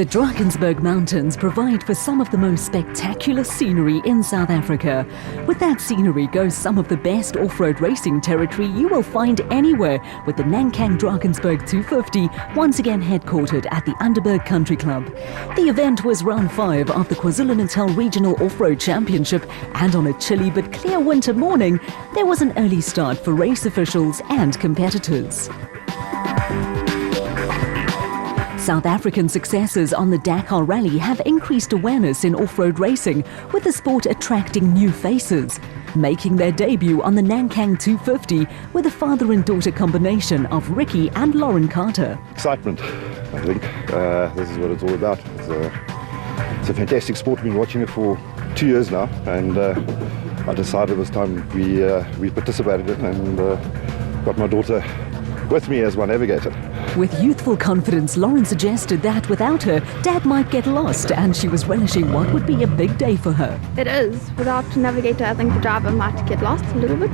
The Drakensberg Mountains provide for some of the most spectacular scenery in South Africa. With that scenery goes some of the best off-road racing territory you will find anywhere, with the Nankang Drakensberg 250 once again headquartered at the Underberg Country Club. The event was round 5 of the KwaZulu-Natal Regional Off-Road Championship, and on a chilly but clear winter morning, there was an early start for race officials and competitors. South African successes on the Dakar Rally have increased awareness in off-road racing, with the sport attracting new faces. Making their debut on the Nankang 250 with a father and daughter combination of Ricky and Lauren Carter. Excitement, I think. This is what it's all about. It's a fantastic sport. We've been watching it for 2 years now, and I decided it was time we participated in, and got my daughter with me as my navigator. With youthful confidence, Lauren suggested that without her, Dad might get lost, and she was relishing what would be a big day for her. It is. Without a navigator, I think the driver might get lost a little bit.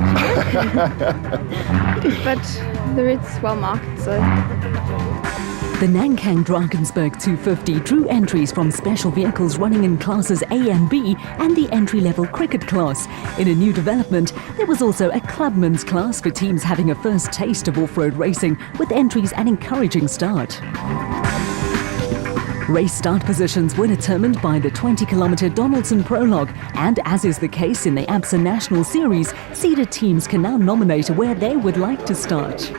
But the route's well marked, so... The Nankang Drakensberg 250 drew entries from special vehicles running in classes A and B and the entry-level cricket class. In a new development, there was also a clubman's class for teams having a first taste of off-road racing, with entries an encouraging start. Race start positions were determined by the 20-kilometre Donaldson Prologue, and as is the case in the ABSA National Series, seeded teams can now nominate where they would like to start.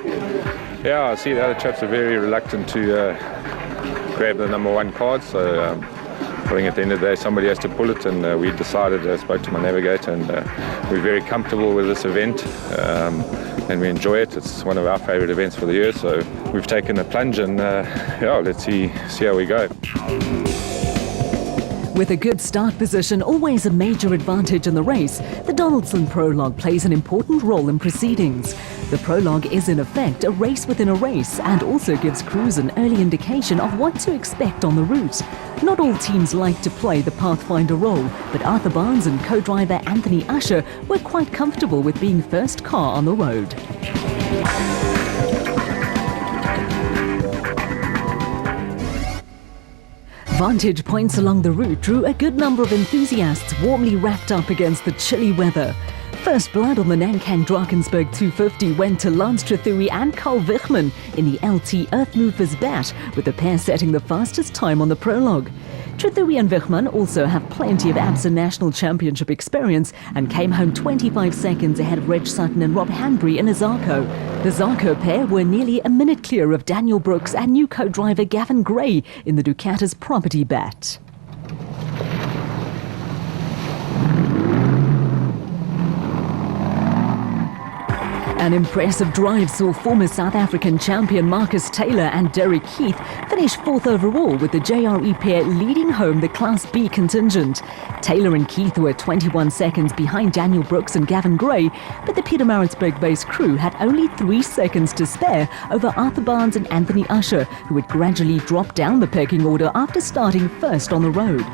Yeah, I see the other chaps are very reluctant to grab the number 1 card, so I think at the end of the day somebody has to pull it, and we decided, I spoke to my navigator, and we're very comfortable with this event, and we enjoy it. It's one of our favourite events for the year, so we've taken a plunge, and yeah, let's see how we go. With a good start position always a major advantage in the race, the Donaldson Prologue plays an important role in proceedings. The Prologue is in effect a race within a race, and also gives crews an early indication of what to expect on the route. Not all teams like to play the pathfinder role, but Arthur Barnes and co-driver Anthony USHER were quite comfortable with being first car on the road. Vantage points along the route drew a good number of enthusiasts warmly wrapped up against the chilly weather. First blood on the Nankang Drakensberg 250 went to Lance TRETHEWEY and WICHMANN in the LT Earth Movers bat, with the pair setting the fastest time on the prologue. TRETHEWEY and WICHMANN also have plenty of ABSA National Championship experience and came home 25 seconds ahead of Reg Sutton and Rob Hanbury in a Zarko. The Zarko pair were nearly a minute clear of Daniel Brooks and new co-driver Gavin Gray in the Ducati's property bat. An impressive drive saw former South African champion Marcus Taylor and Derek Heath finish 4th overall, with the JRE pair leading home the Class B contingent. Taylor and Keith were 21 seconds behind Daniel Brooks and Gavin Gray, but the Pietermaritzburg-based crew had only 3 seconds to spare over Arthur Barnes and Anthony USHER, who had gradually dropped down the pecking order after starting first on the road.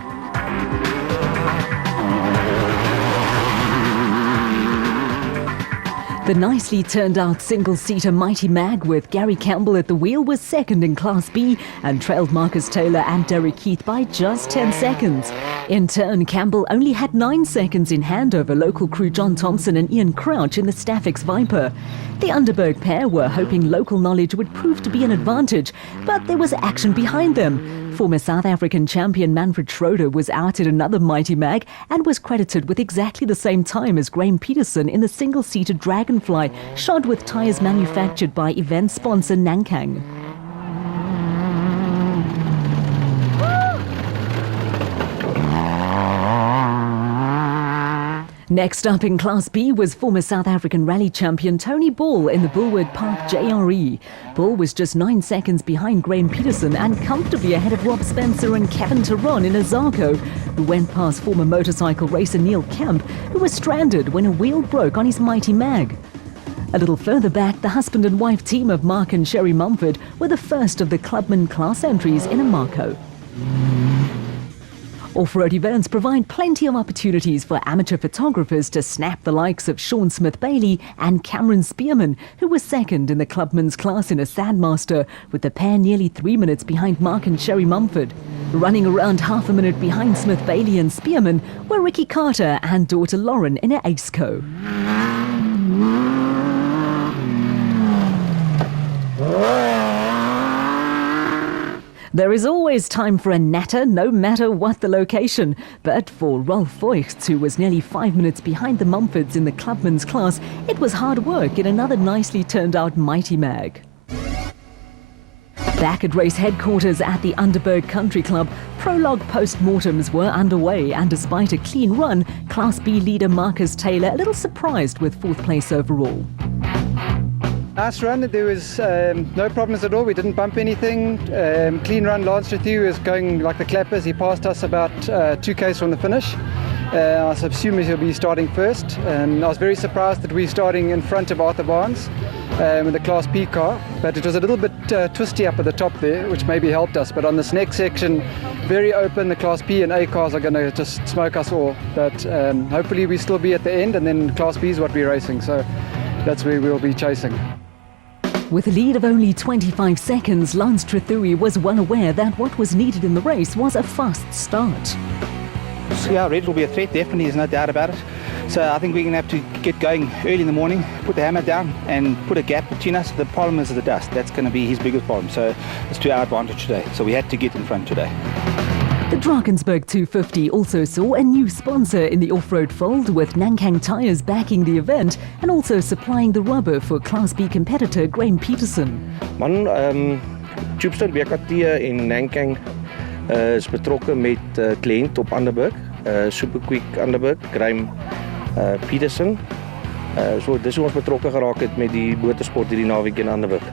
The nicely turned out single-seater Mighty Mag with Gary Campbell at the wheel was second in Class B and trailed Marcus Taylor and Derek Heath by just 10 seconds. In turn, Campbell only had 9 seconds in hand over local crew John Thompson and Ian Crouch in the Staffix Viper. The Underberg pair were hoping local knowledge would prove to be an advantage, but there was action behind them. Former South African champion Manfred Schroeder was out at another Mighty Mag and was credited with exactly the same time as Graham Peterson in the single-seater Dragonfly, shod with tyres manufactured by event sponsor Nankang. Next up in Class B was former South African rally champion Tony Ball in the Bulwood Park JRE. Ball was just 9 seconds behind Graham Peterson and comfortably ahead of Rob Spencer and Kevin Teron in a Zarko, who went past former motorcycle racer Neil Camp, who was stranded when a wheel broke on his Mighty Mag. A little further back, the husband and wife team of Mark and Sherry Mumford were the first of the clubman class entries in a Marco. Off-road events provide plenty of opportunities for amateur photographers to snap the likes of Sean Smith-Bailey and Cameron Spearman, who was second in the clubman's class in a Sandmaster, with the pair nearly 3 minutes behind Mark and Sherry Mumford. Running around half a minute behind Smith Bailey and Spearman were Ricky Carter and daughter Lauren in an Aceco. There is always time for a natter, no matter what the location. But for Rolf Voigt, who was nearly 5 minutes behind the Mumfords in the clubman's class, it was hard work in another nicely turned out Mighty Mag. Back at race headquarters at the Underberg Country Club, prologue post-mortems were underway, and despite a clean run, Class B leader Marcus Taylor a little surprised with 4th place overall. Nice run, there was no problems at all, we didn't bump anything. Clean run, Lance Trethew is going like the clappers, he passed us about 2Ks from the finish. I assume he'll be starting first. I was very surprised that we're starting in front of Arthur Barnes with the Class P car, but it was a little bit twisty up at the top there, which maybe helped us. But on this next section, very open, the Class P and A cars are going to just smoke us all. But hopefully we still be at the end, and then Class B is what we're racing, so that's where we'll be chasing. With a lead of only 25 seconds, Lance Trethewy was well aware that what was needed in the race was a fast start. Yeah, Red will be a threat, definitely, there's no doubt about it. So I think we're going to have to get going early in the morning, put the hammer down and put a gap between us. The problem is the dust. That's going to be his biggest problem. So it's to our advantage today. So we had to get in front today. The Drakensberg 250 also saw a new sponsor in the off-road fold, with Nankang Tyres backing the event and also supplying the rubber for Class B competitor Graham Peterson. Tubestone BKT in Nankang is betrokken met kliënt op Underberg, Superquick Underberg, Graham Peterson. So dis hoe ons betrokke geraak het met die motorsport hierdie naweek in Underberg.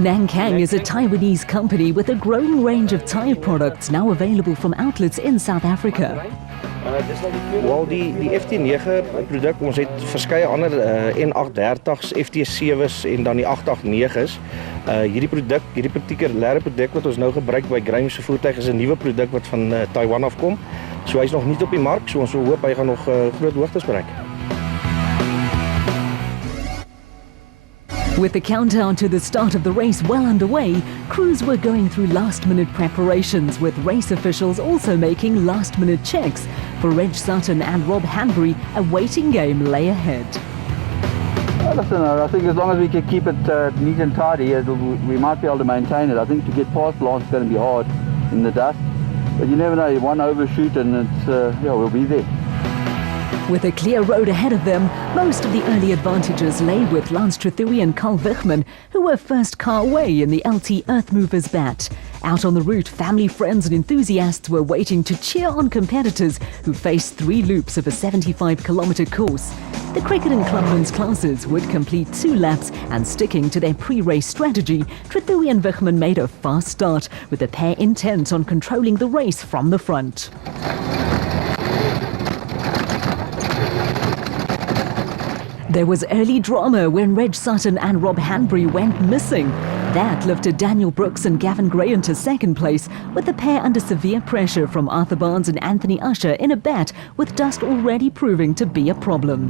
Nankang is a Taiwanese company with a growing range of tyre products now available from outlets in South Africa. Wel die FT9 produk, ons het verskeie ander N830s, FT7s en dan die 889s. Hierdie partikulêre produk wat ons nou gebruik by Graham se voertuig is 'n nuwe produk wat van Taiwan afkom. So hy's nog nie op die mark, so ons hoop hy gaan nog groot hoogtes bereik. With the countdown to the start of the race well underway, crews were going through last-minute preparations, with race officials also making last-minute checks. For Reg Sutton and Rob Hanbury, a waiting game lay ahead. Listen, I think as long as we can keep it neat and tidy, we might be able to maintain it. I think to get past Lance is going to be hard in the dust, but you never know, one overshoot and it's, yeah, we'll be there. With a clear road ahead of them, most of the early advantages lay with Lance Trethewy and Carl Wichmann, who were first car away in the LT Earthmovers bat. Out on the route, family, friends and enthusiasts were waiting to cheer on competitors who faced 3 loops of a 75-kilometre course. The cricket and clubmen's classes would complete 2 laps, and sticking to their pre-race strategy, Trethewy and Wichmann made a fast start, with the pair intent on controlling the race from the front. There was early drama when Reg Sutton and Rob Hanbury went missing. That lifted Daniel Brooks and Gavin Gray into second place, with the pair under severe pressure from Arthur Barnes and Anthony Usher in a bat, with dust already proving to be a problem.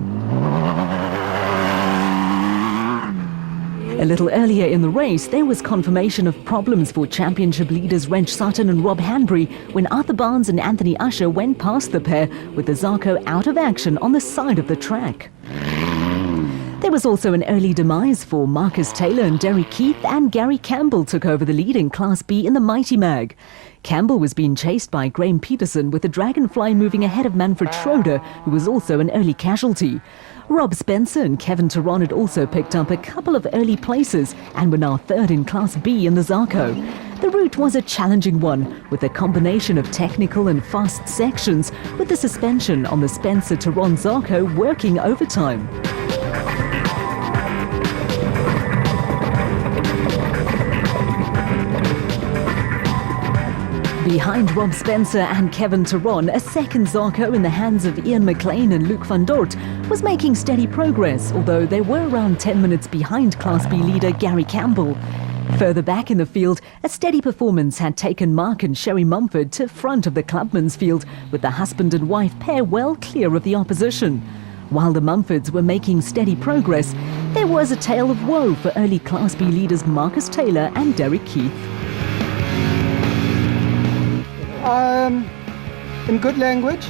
A little earlier in the race, there was confirmation of problems for championship leaders Reg Sutton and Rob Hanbury when Arthur Barnes and Anthony Usher went past the pair, with the Zarko out of action on the side of the track. There was also an early demise for Marcus Taylor and Derek Keith, and Gary Campbell took over the lead in Class B in the Mighty Mag. Campbell was being chased by Graham Peterson, with the Dragonfly moving ahead of Manfred Schroeder, who was also an early casualty. Rob Spencer and Kevin Teron had also picked up a couple of early places and were now third in Class B in the Zarko. The route was a challenging one, with a combination of technical and fast sections, with the suspension on the Spencer Teron Zarko working overtime. Behind Rob Spencer and Kevin Teron, a second Zarko in the hands of Ian McLean and Luke van Dort was making steady progress, although they were around 10 minutes behind Class B leader Gary Campbell. Further back in the field, a steady performance had taken Mark and Sherry Mumford to front of the clubman's field, with the husband and wife pair well clear of the opposition. While the Mumfords were making steady progress, there was a tale of woe for early Class B leaders Marcus Taylor and Derek Keith. in good language,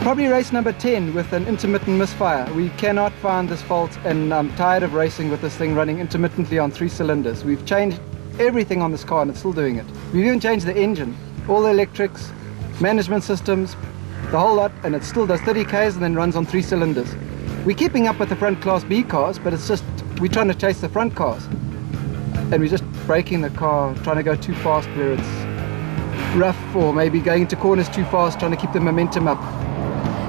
probably race number 10 with an intermittent misfire. We cannot find this fault, and I'm tired of racing with this thing running intermittently on 3 cylinders. We've changed everything on this car and it's still doing it. We've even changed the engine, all the electrics, management systems, the whole lot, and it still does 30 k's and then runs on 3 cylinders. We're keeping up with the front Class B cars, but it's just, we're trying to chase the front cars. And we're just braking the car, trying to go too fast where it's rough, or maybe going into corners too fast, trying to keep the momentum up.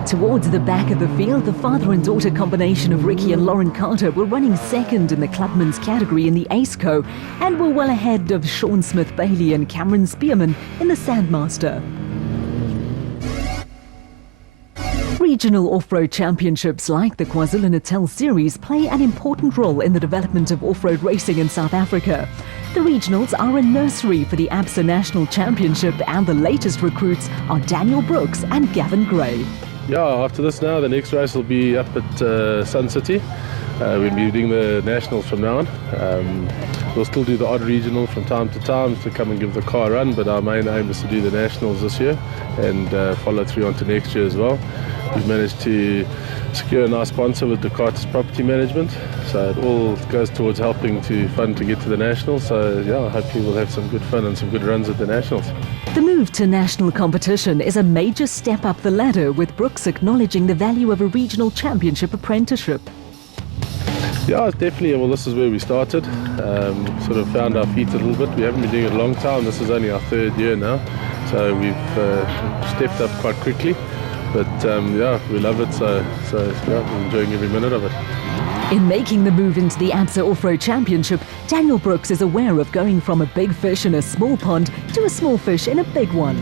Towards the back of the field, the father and daughter combination of Ricky and Lauren Carter were running second in the Clubman's category in the ACECO and were well ahead of Sean Smith-Bailey and Cameron Spearman in the Sandmaster. Regional off-road championships like the KwaZulu-Natal Series play an important role in the development of off-road racing in South Africa. The regionals are a nursery for the ABSA National Championship, and the latest recruits are Daniel Brooks and Gavin Gray. Yeah, after this now, the next race will be up at Sun City. We'll be doing the nationals from now on. We'll still do the odd regional from time to time to come and give the car a run, but our main aim is to do the nationals this year and follow through onto next year as well. We've managed to secure a nice sponsor with Ducati's property management, so it all goes towards helping to fund to get to the nationals. So yeah, hopefully we'll have some good fun and some good runs at the nationals. The move to national competition is a major step up the ladder, with Brooks acknowledging the value of a regional championship apprenticeship. Yeah, definitely. Well, this is where we started. Sort of found our feet a little bit. We haven't been doing it a long time. This is only our 3rd year now, so we've stepped up quite quickly. But yeah, we love it, so yeah, we're enjoying every minute of it. In making the move into the ABSA Off-Road Championship, Daniel Brooks is aware of going from a big fish in a small pond to a small fish in a big one.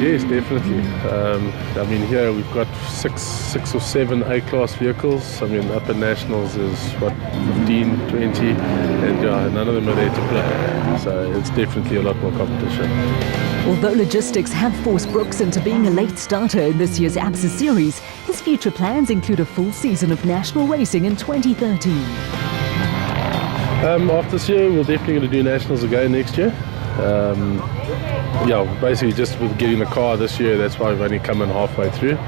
Yes, definitely. I mean, here we've got six or seven A-class vehicles. I mean, up in nationals is what, 15, 20, and yeah, none of them are there to play. So it's definitely a lot more competition. Although logistics have forced Brooks into being a late starter in this year's ABSA series, his future plans include a full season of national racing in 2013. After this year, we're definitely going to do nationals again next year. Yeah, basically just with getting the car this year, that's why we've only come in halfway through.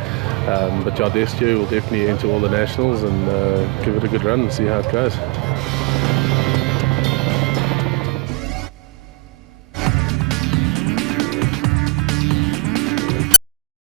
But yeah, next year we'll definitely enter all the nationals and give it a good run and see how it goes.